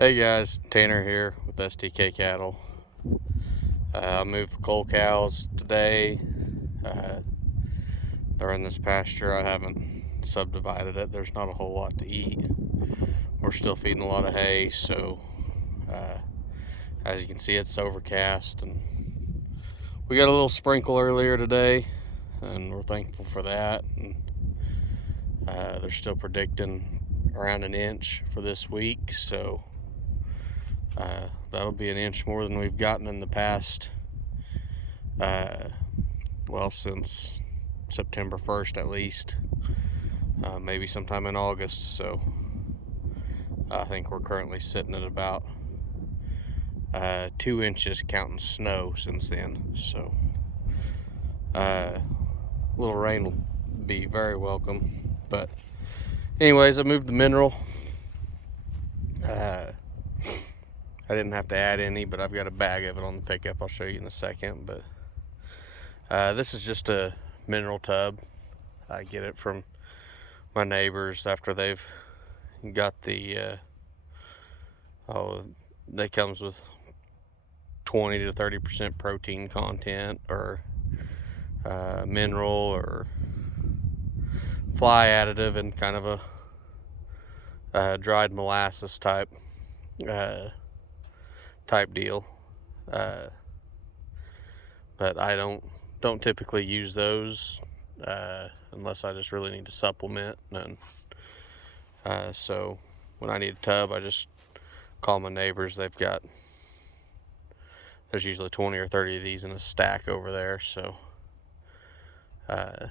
Hey guys, Tanner here with STK Cattle. I moved the coal cows today. Uh, they're in this pasture. I haven't subdivided it. There's not a whole lot to eat. We're still feeding a lot of hay, so as you can see, it's overcast. And we got a little sprinkle earlier today, and we're thankful for that. And they're still predicting around an inch for this week, so that'll be an inch more than we've gotten in the past. Well, since September 1st at least, maybe sometime in August. So I think we're currently sitting at about 2 inches counting snow since then. So a little rain will be very welcome. But anyways, I moved the mineral. I didn't have to add any, but I've got a bag of it on the pickup. I'll show you in a second. But this is just a mineral tub. I get it from my neighbors after they've got the that comes with 20 to 30% protein content, or mineral or fly additive, and kind of a dried molasses type deal. But I don't typically use those unless I just really need to supplement. And so when I need a tub, I just call my neighbors. There's usually 20 or 30 of these in a stack over there, so I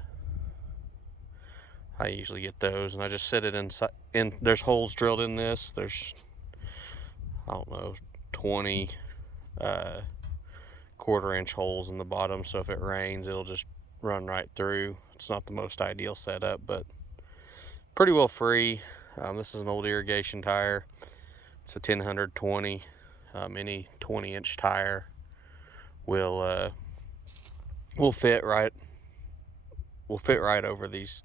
usually get those, and I just sit it inside. There's holes drilled in this. There's, I don't know, 20 quarter-inch holes in the bottom, so if it rains, it'll just run right through. It's not the most ideal setup, but pretty well free. This is an old irrigation tire. It's a 1020. Any 20-inch tire will fit right. Will fit right over these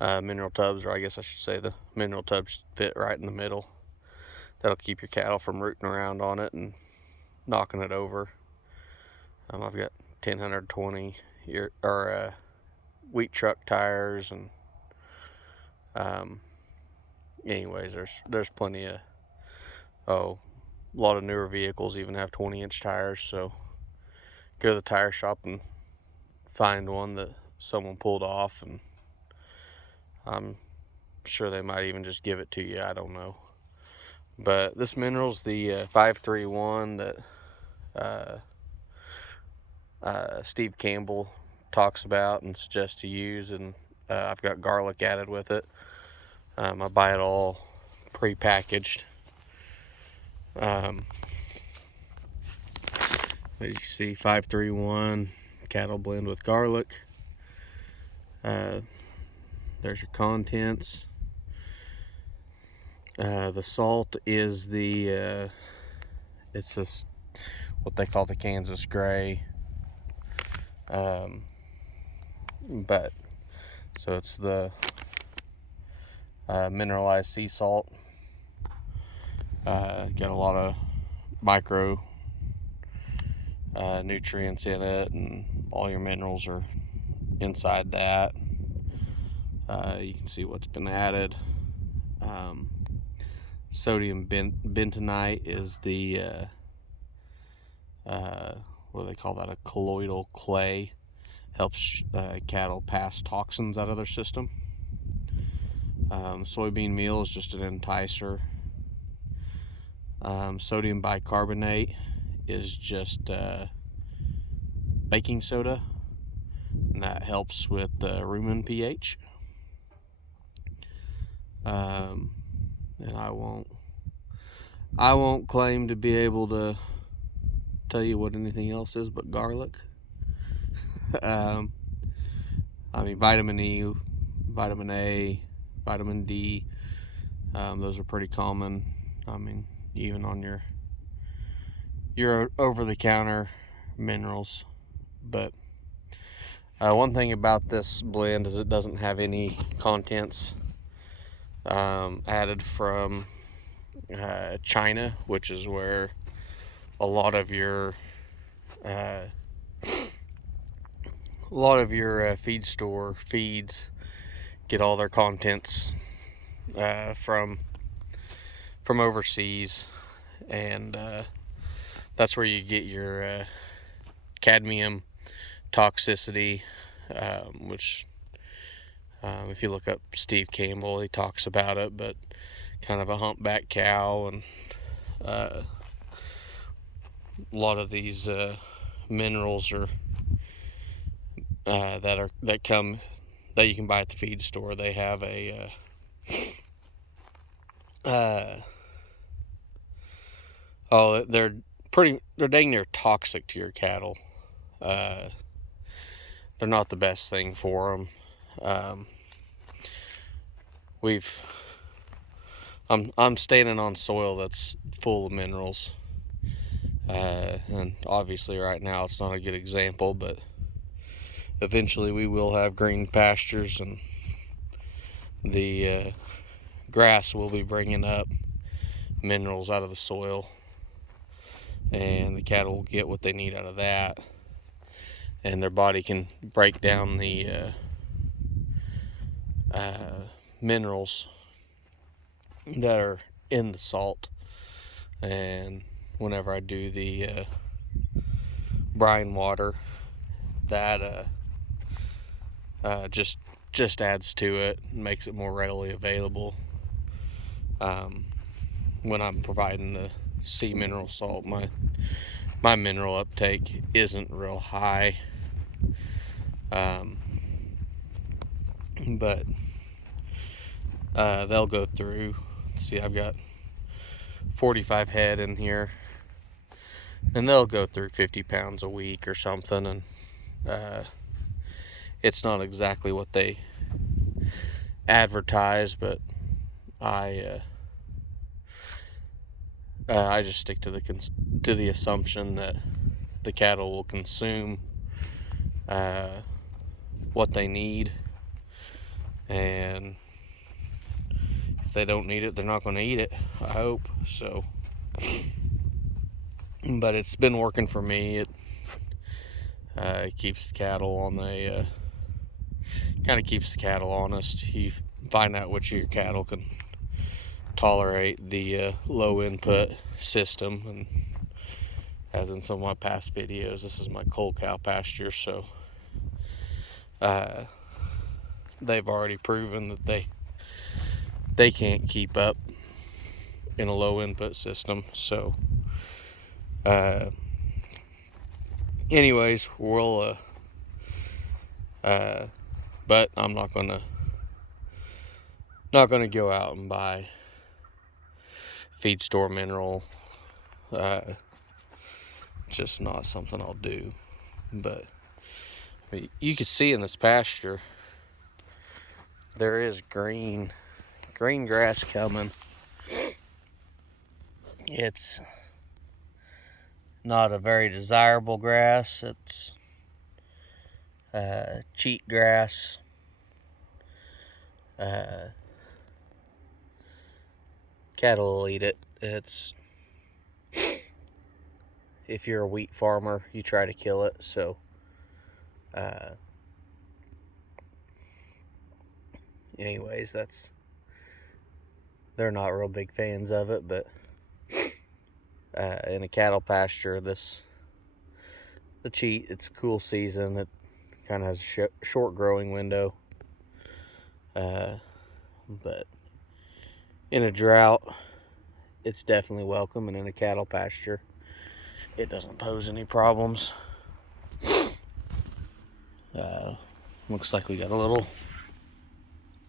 mineral tubs, or I guess I should say the mineral tubs fit right in the middle. That'll keep your cattle from rooting around on it and knocking it over. I've got 1020 wheat truck tires, and anyways, there's plenty of a lot of newer vehicles even have 20-inch tires. So go to the tire shop and find one that someone pulled off, and I'm sure they might even just give it to you. I don't know. But this mineral's the 531 that Steve Campbell talks about and suggests to use, and I've got garlic added with it. I buy it all pre-packaged. As you see, 531 cattle blend with garlic. There's your contents. The salt is it's this, what they call the Kansas Gray. But so it's the mineralized sea salt. Got a lot of micro nutrients in it, and all your minerals are inside that. You can see what's been added. Sodium bentonite is the what do they call that? A colloidal clay. Helps cattle pass toxins out of their system. Soybean meal is just an enticer. Sodium bicarbonate is just baking soda, and that helps with the rumen pH. And I won't claim to be able to tell you what anything else is but garlic. I mean, vitamin E, vitamin A, vitamin D, those are pretty common. I mean, even on your over-the-counter minerals. But one thing about this blend is it doesn't have any contents added from China, which is where a lot of your feed store feeds get all their contents from overseas, and that's where you get your cadmium toxicity, which if you look up Steve Campbell, he talks about it, but kind of a humpback cow, and a lot of these minerals are that you can buy at the feed store. They have a they're dang near toxic to your cattle. They're not the best thing for them. I'm standing on soil that's full of minerals, and obviously right now it's not a good example, but eventually we will have green pastures, and the grass will be bringing up minerals out of the soil, and the cattle will get what they need out of that, and their body can break down the minerals that are in the salt. And whenever I do the brine water, that just adds to it and makes it more readily available. When I'm providing the sea mineral salt, my mineral uptake isn't real high, but they'll go through. See, I've got 45 head in here, and they'll go through 50 pounds a week or something, and it's not exactly what they advertise, but I just stick to the assumption that the cattle will consume what they need, and if they don't need it, they're not going to eat it, I hope. So, but it's been working for me. It keeps the cattle on the kind of keeps the cattle honest. You find out which of your cattle can tolerate the low input system, and as in some of my past videos, this is my coal cow pasture, so they've already proven that they can't keep up in a low input system. So anyways, we'll but I'm not gonna go out and buy feed store mineral. Just not something I'll do. But I mean, you can see in this pasture there is green grass coming. It's not a very desirable grass. It's cheat grass. Cattle will eat it. It's, if you're a wheat farmer, you try to kill it. So anyways, they're not real big fans of it. But in a cattle pasture, the cheat, it's a cool season. It kind of has a short growing window, but in a drought, it's definitely welcome, and in a cattle pasture, it doesn't pose any problems. Looks like we got a little,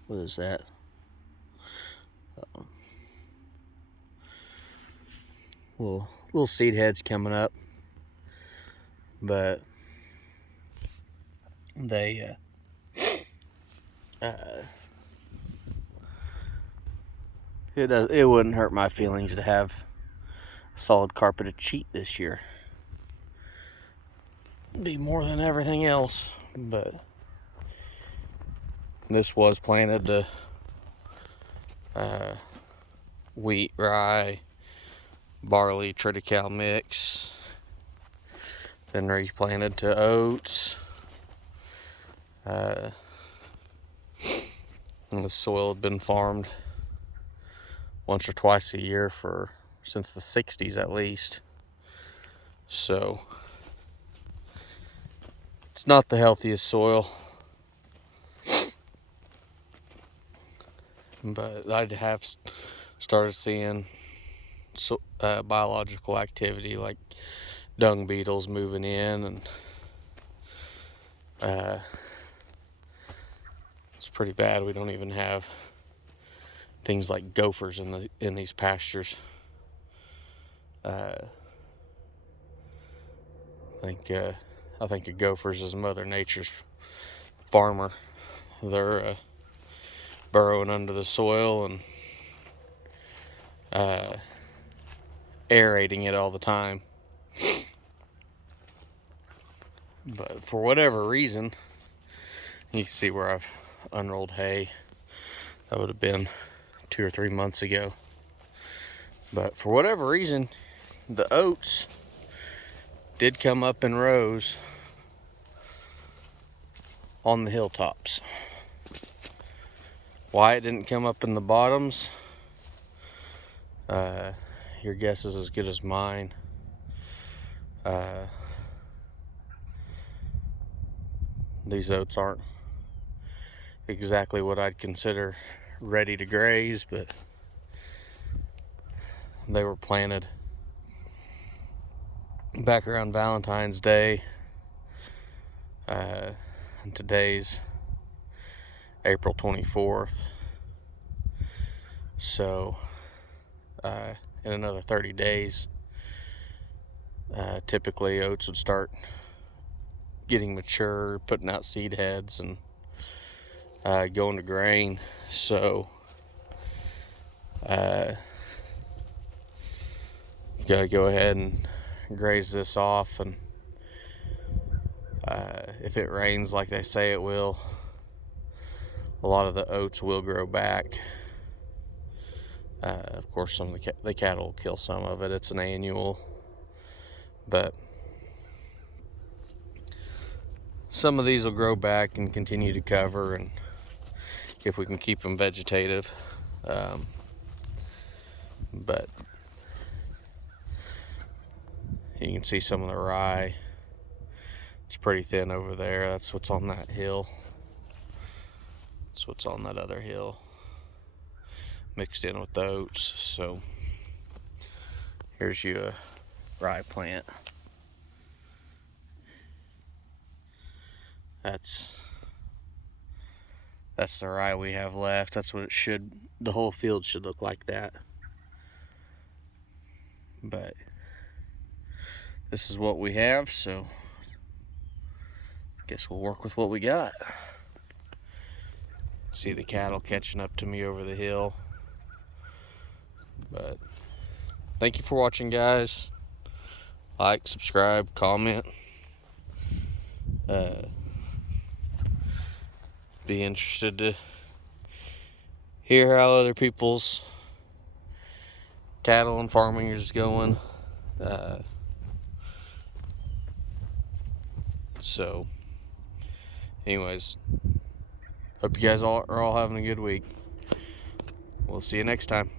what is that? Little seed heads coming up, but they it wouldn't hurt my feelings to have a solid carpeted cheat this year. It'd be more than everything else, but this was planted to wheat, rye, barley, triticale mix, then replanted to oats. And the soil had been farmed once or twice a year since the 60s at least. So it's not the healthiest soil, but I have started seeing biological activity like dung beetles moving in, and it's pretty bad. We don't even have things like gophers in these pastures. I think of gophers as Mother Nature's farmer. They're burrowing under the soil and aerating it all the time. But for whatever reason, you can see where I've unrolled hay. That would have been 2 or 3 months ago. But for whatever reason, the oats did come up in rows on the hilltops. Why it didn't come up in the bottoms, your guess is as good as mine. These oats aren't exactly what I'd consider ready to graze, but they were planted back around Valentine's Day, and today's April 24th. So in another 30 days, typically oats would start getting mature, putting out seed heads, and going to grain. So gotta go ahead and graze this off, and if it rains like they say it will, a lot of the oats will grow back. Of course, some of the cattle will kill some of it. It's an annual, but some of these will grow back and continue to cover, and if we can keep them vegetative. But you can see some of the rye. It's pretty thin over there. That's what's on that hill. That's what's on that other hill, mixed in with the oats. So here's your rye plant. That's the rye we have left. That's what the whole field should look like that. But this is what we have, so I guess we'll work with what we got. See the cattle catching up to me over the hill. But thank you for watching, guys. Like, subscribe, comment. Be interested to hear how other people's cattle and farming is going. So anyways, hope you guys are all having a good week. We'll see you next time.